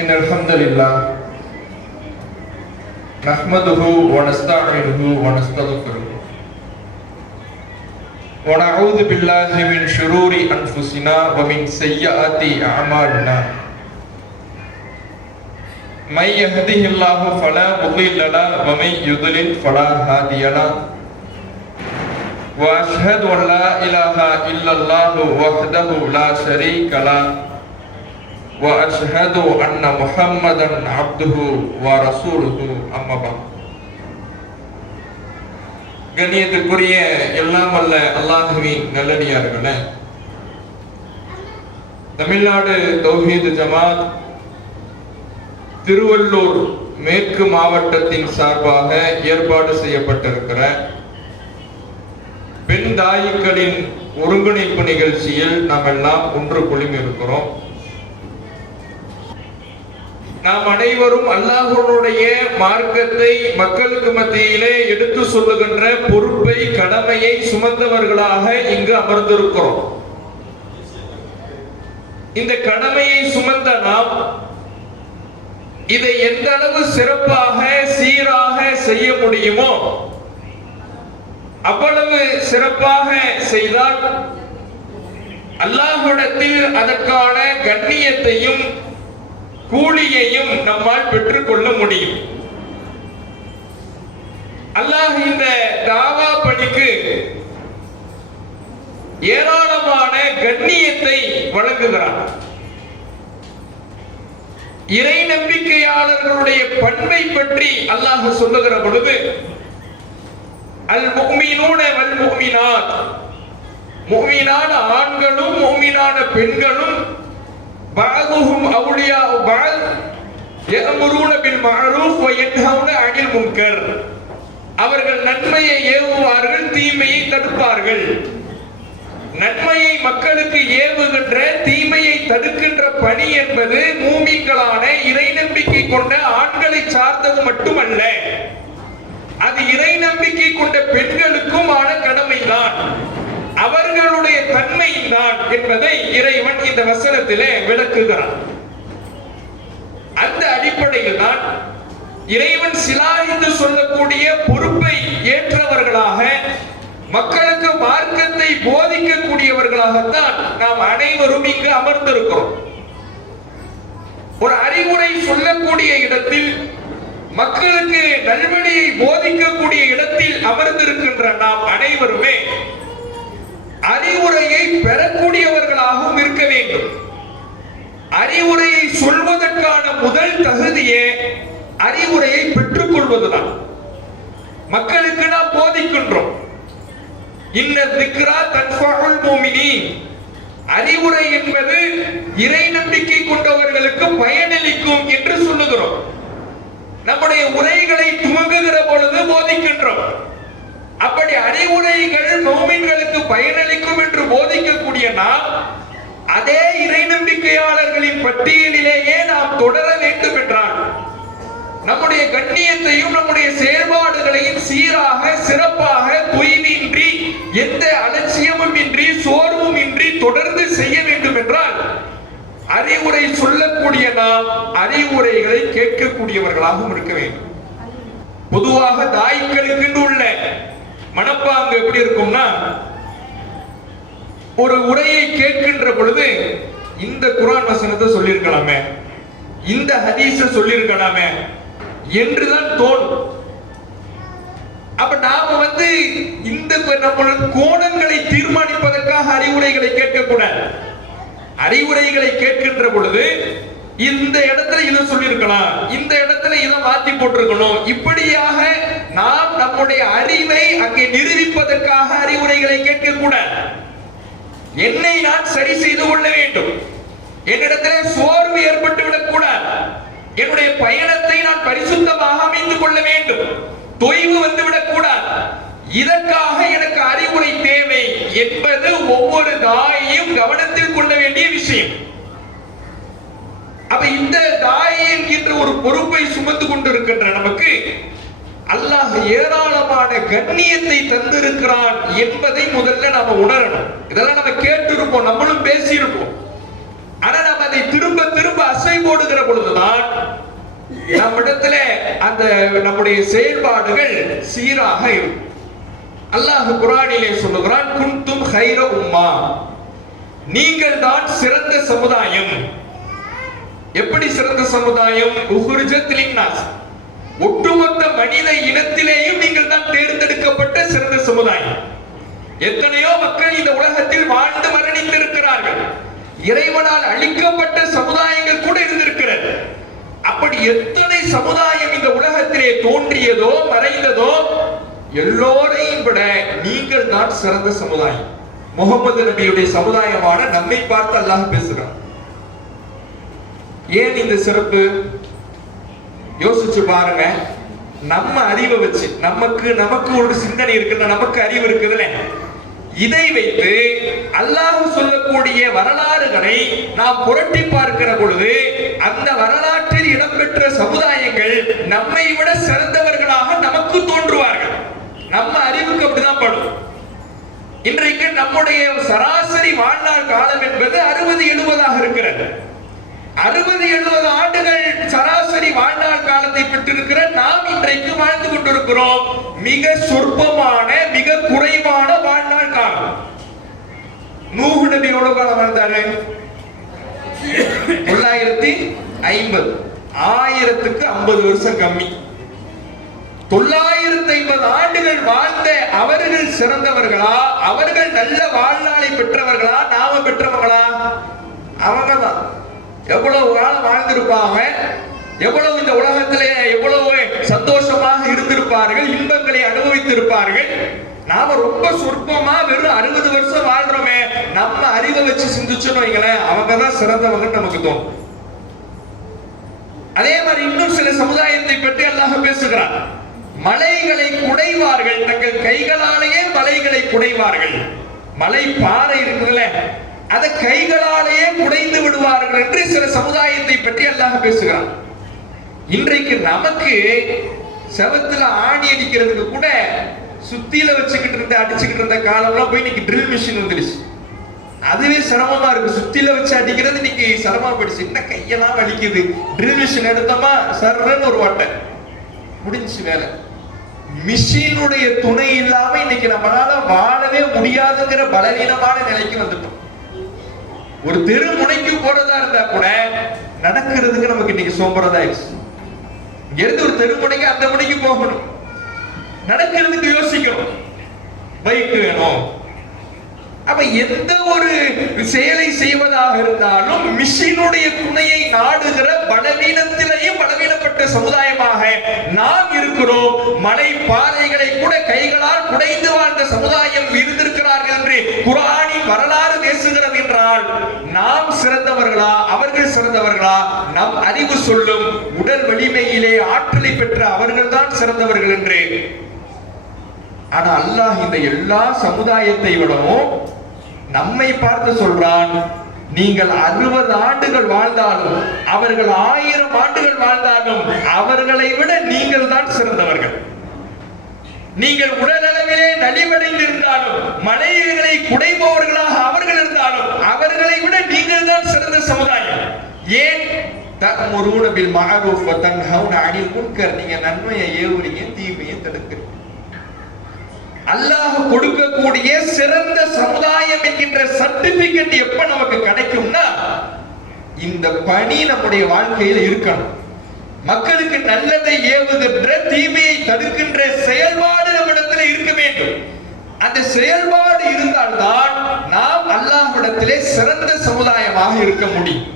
إن الحمد لله نحمده ونستعينه ونستغفره ونعوذ بالله من شرور أنفسنا ومن سيئات أعمالنا من يهده الله فلا مضل له ومن يضلل فلا هادي له وأشهد أن لا إله إلا الله وحده لا شريك له وأشهد أن محمدا عبده ورسوله أما بعد கண்ணியத்திற்குரிய எல்லாம் வல்ல அல்லாஹ்வின் நல்லடியார்களே, தமிழ்நாடு தௌஹீத் ஜமாத் திருவள்ளூர் மேற்கு மாவட்டத்தின் சார்பாக ஏற்பாடு செய்யப்பட்டிருக்கிற பெண் தாயிக்களின் ஒருங்கிணைப்பு நிகழ்ச்சியில் நாம் எல்லாம் ஒன்று குழுமி இருக்கிறோம். நாம் அனைவரும் அல்லாஹ்வுடைய மார்க்கத்தை மக்களுக்கு மத்தியிலே எடுத்து சொல்லுகின்ற பொறுப்பை, கடமையை சுமந்தவர்களாக இங்கு அமர்ந்திருக்கிறோம். இந்த கடமையை சுமந்த நாம் இதை எந்த அளவு சிறப்பாக சீராக செய்ய முடியுமோ அவ்வளவு சிறப்பாக செய்தால் அல்லாஹ்விடத்தில் அதற்கான கண்ணியத்தையும் கூலியையும் நம்மால் பெற்றுக்கொள்ள முடியும். அல்லாஹ் இந்த தாவா பணிக்கு ஏராளமான கண்ணியத்தை வழங்குகிறார். இறை நம்பிக்கையாளர்களுடைய பண்பை பற்றி அல்லாஹ் சொல்லுகிற பொழுது, அல் முஃமினூன வல் முஃமினாத், முஃமினான ஆண்களும் முஃமினான பெண்களும் பஅதுஹும் அவுலியாஉ பஅத் யஅமுரூன பில் மஅரூஃப் வ யன்ஹவுன அனில் முன்கர், அவர்கள் நன்மையை ஏவுவார்கள், தீமையை தடுப்பார்கள். நன்மையை மக்களுக்கு ஏவுகின்ற, தீமையை தடுக்கின்ற பணி என்பது மூமின்களான இறை நம்பிக்கை கொண்ட ஆண்களை சார்ந்தது மட்டுமல்ல, அது இறை நம்பிக்கை கொண்ட பெண்களுக்கும் ஆன கடமைதான், அவர்களுடைய தன்மை தான் என்பதை இறைவன் இந்த வசனத்திலே விளக்குகிறான். அந்த அடிப்படையில் தான் இறைவன் சிலாகித்து சொல்லக்கூடிய பொறுப்பை ஏற்றவர்களாக, மக்களுக்கு மார்க்கத்தை போதிக்கக்கூடியவர்களாகத்தான் நாம் அனைவரும் இங்கு அமர்ந்திருக்கிறோம். ஒரு அறிவுரை சொல்லக்கூடிய இடத்தில், மக்களுக்கு நல்வழியை போதிக்கக்கூடிய இடத்தில் அமர்ந்திருக்கின்ற நாம் அனைவருமே அறிவுரையை பெறக்கூடியவர்களாகவும் இருக்க வேண்டும். அறிவுரையை சொல்வதற்கான முதல் தகுதியே அறிவுரையை பெற்றுக் கொள்வதுதான். மக்களுக்கு நாம் போதிக்கின்றோம். இன்ன திக்ரா தன்ஃபஉல் முஃமினீன், அறிவுரை என்பது இறை நம்பிக்கை கொண்டவர்களுக்கு பயனளிக்கும் என்று சொல்லுகிறோம். நம்முடைய உரைகளை துவங்குகிற பொழுது போதிக்கின்றோம். அப்படி அறிவுரைகள் முஃமின்களுக்கு பயனளிக்கும் என்று போதிக்கக்கூடிய நாம் அதே இறை நம்பிக்கையாளர்களின் பட்டியலிலேயே நாம் தொடர வேண்டும் என்றால் நம்முடைய கண்ணியத்தையும் நம்முடைய செயல்பாடுகளையும் சீராக, சிறப்பாக, தொய்வின்றி, எந்த அலட்சியமும் இன்றி, சோர்வும் இன்றி தொடர்ந்து செய்ய வேண்டும் என்றால் அறிவுரை சொல்லக்கூடிய நாம் அறிவுரைகளை கேட்கக்கூடியவர்களாகவும் இருக்க வேண்டும். பொதுவாக தாய்களுக்கு உள்ள மனப்பாங்கு எப்படி இருக்கும்னா, ஒரு உரையை கேட்கின்ற பொழுது இந்த குர்ஆன் வசனத்தை சொல்லியிருக்கலாமே, இந்த ஹதீஸை சொல்லியிருக்கலாமே என்றுதான் தோணும். அப்ப நாம இந்த நம்மளோட கோணங்களை தீர்மானிப்பதற்காக அறிவுரைகளை கேட்கக்கூடாது. அறிவுரைகளை கேட்கின்ற பொழுது இந்த இடத்துல இதை சொல்லியிருக்கலாம், இந்த இடத்துல இதை மாத்தி போட்டிருக்கணும், இப்படியாக நாம் நம்முடைய அறிவை அங்கே நிரூபிப்பதற்காக அறிவுரைகளை கேட்கக்கூடாது. என்னை நான் சரி செய்து கொள்ள வேண்டும், என்னிடத்திலே சோர்வு ஏற்பட்டு விடக்கூடாது, என்னுடைய பயணத்தை நான் பரிசுத்தமாக அமைத்துக் கொள்ள வேண்டும், தொய்வு வந்துவிடக் கூடாது, இதற்காக எனக்கு அறிவுரை தேவை என்பது ஒவ்வொரு தாயையும் கவனத்தில் கொள்ள வேண்டிய விஷயம். அப்ப இந்த தாய் என்கின்ற ஒரு பொறுப்பை சுமந்து கொண்டிருக்கின்ற நமக்கு அல்லாஹ் ஏராளமான கண்ணியத்தை தந்திருக்கிறான் என்பதை முதல்ல நாம உணரணும். இதெல்லாம் நம்ம கேட்டிருப்போம், நம்மளும் பேசியிருப்போம். ஆனா நம்ம அதை திரும்ப திரும்ப அசை போடுகிற பொழுதுதான் நம்மிடத்துல அந்த நம்முடைய செயல்பாடுகள் சீராக இருக்கும். அல்லாஹ் குர்ஆனிலே சொல்லுகிறான், குன்தும் கைர உம்மா, நீங்கள் தான் சிறந்த சமுதாயம். எப்படி சிறந்த சமுதாயம்? உஹ்ரிஜத் லின்னாஸ், ஒட்டுமொத்த மனித இனத்திலேயும் நீங்கள் தான் தேர்ந்தெடுக்கப்பட்ட சிறந்த சமுதாயம். எத்தனையோ மக்கள் இந்த உலகத்தில் வாழ்ந்து மரணித்திருக்கிறார்கள். இறைவனால் அழிக்கப்பட்ட சமுதாயங்கள் கூட இருந்திருக்கிறது. அப்படி எத்தனை சமுதாயம் இந்த உலகத்திலே தோன்றியதோ மறைந்ததோ எல்லோரையும் விட நீங்கள் தான் சிறந்த சமுதாயம். முகமது நபியுடைய சமுதாயமான நம்மை பார்த்து அல்லாஹ் பேசுகிறான். ஏன் இந்த சிறப்பு? யோசிச்சு பாருங்க. நம்ம அறிவை வச்சு நமக்கு ஒரு சிந்தனை இருக்குல்ல, நமக்கு அறிவு இருக்குதுல்ல, இதை வைத்து அல்லாஹ் சொல்லக்கூடிய வரலாறுகளை நாம் புரட்டி பார்க்கிற பொழுது அந்த வரலாற்றில் இடம்பெற்ற சமுதாயங்கள் நம்மை விட சிறந்தவர்களாக நமக்கு தோன்றுவார்கள். நம்ம அறிவுக்கு அப்படிதான் படும். இன்றைக்கு நம்முடைய சராசரி வாழ்நாள் காலம் என்பது 60-70 இருக்கிறது. 60-70 ஆண்டுகள் சராசரி வாழ்நாள் காலத்தை பெற்றிருக்கிற நாம் இன்றைக்கு வாழ்ந்து கொண்டிருக்கிறோம் மிக சொற்பமான, மிக குறைவான வாழ்நாள் காலம். நூஹ் நபி எவ்வளவு காலம் வாழ்ந்தாரு? 950. 1000க்கு 50 வருஷம் கம்மி. 950 ஆண்டுகள் வாழ்ந்த அவர்கள் சிறந்தவர்களா? அவர்கள் நல்ல வாழ்நாளை பெற்றவர்களா? நாம பெற்றவர்களா? அவங்க தான். எவ்வளவு காலம் வாழ்ந்திருப்பாங்க, எவ்வளவு இந்த உலகத்திலே எவ்வளவு சந்தோஷமாக இருந்திருப்பார்கள், இன்பங்களை அனுபவித்திருப்பார்கள். நாம ரொம்ப சொற்பமா வெறும் 60 வருஷம் வாழ்றோமே. நம்ம அறிவை வச்சு சிந்திச்சோன்னு வைங்களேன், அவங்க தான் சிறந்தவங்க நமக்கு தோணும். அதே மாதிரி இன்னும் சில சமுதாயத்தை பற்றி அல்லாஹ் பேசுகிறார். மலைகளை குடைவார்கள், தங்கள் கைகளாலேயே மலைகளை குடைவார்கள். மலை பாறை இருக்குதுல்ல, அதை கைகளாலேயே குடைந்து விடுவார்கள் என்று சில சமுதாயத்தை பற்றி அல்லாஹ் பேசுகிறான். இன்றைக்கு நமக்கு செவத்துல ஆணி அடிக்கிறதுக்கு கூட சுத்தியில வச்சுக்கிட்டு அடிச்சுக்கிட்டு இருந்த காலம்லாம் போய் இன்னைக்கு ட்ரில் மிஷின் வந்துருச்சு. அதுவே சிரமமா இருக்கு. சுத்தியில வச்சு அடிக்கிறது இன்னைக்கு சிரமமா போயிடுச்சு. என்ன கையெல்லாம் வலிக்குது. ட்ரில் மிஷின் எடுத்தோமா சர்ன்னு ஒரு வாட்டை முடிஞ்சு வேலை. மிஷினுடைய துணை இல்லாம இன்னைக்கு நம்மளால வாழவே முடியாதுங்கிற பலவீனமான நிலைக்கு வந்துட்டோம். ஒரு தெரு முனைக்கு போறதா இருந்தா கூட நடக்கிறதுக்கு நமக்கு இன்னைக்கு சோம்பரதாயிடுச்சு. இங்க இருந்து ஒரு தெரு முனைக்கு அந்த முனைக்கு போகணும், நடக்கிறதுக்கு யோசிக்கணும், பைக் வேணும். அப்ப எந்த ஒரு செயலை செய்வதாக இருந்தாலும் மிஷினுடைய துணையை நாடுகிற பலவீனத்திலேயும் பலவீனப்பட்ட சமுதாயமாக நாம் இருக்கிறோம். மலை பாறைகளை கூட கைகளால் குடைந்து வாழ்ந்த சமுதாயம் இருந்திருக்கிறார்கள் என்று குர்ஆனின் வரலாறு பேசுகிறது என்றால் நாம் சிறந்தவர்களா அவர்கள் சிறந்தவர்களா? நம் அறிவு சொல்லும் உடல் வலிமையிலே ஆற்றலை பெற்ற அவர்கள் தான் சிறந்தவர்கள் என்று. ஆனா அல்லாஹ் இந்த எல்லா சமுதாயத்தை விடவும் நம்மை பார்த்து சொல்றான், நீங்கள் 60 ஆண்டுகள் வாழ்ந்தாலும் அவர்கள் 1000 ஆண்டுகள் வாழ்ந்தாலும் அவர்களை விட நீங்கள் தான் சிறந்தவர்கள். நீங்கள் உடலளவிலே நலிவடைந்திருந்தாலும் மலைகளை குடைபவர்களாக அவர்கள் இருந்தாலும் அவர்களை விட நீங்கள் தான் சிறந்த சமுதாயம். ஏன்? தஅமுருன பில் மஅரூஃப் வ தன்ஹவுன அனில் முன்கர். நீங்க நன்மையை ஏவுறீங்க, தீமையை தடுக்கிறீங்க. அல்லாஹ் கொடுக்கக்கூடிய சிறந்த சமுதாயம் என்கின்ற சர்டிபிகேட் எப்ப நமக்கு கிடைக்கும்னா இந்த பணி நம்முடைய வாழ்க்கையில் இருக்கணும். மக்களுக்கு நல்லதை ஏவுகின்ற, தீமையை தடுக்கின்ற செயல்பாடு நம்மிடத்தில் இருக்க வேண்டும். அந்த செயல்பாடு இருந்தால்தான் நாம் அல்லாஹ்விடத்திலே சிறந்த சமுதாயமாக இருக்க முடியும்.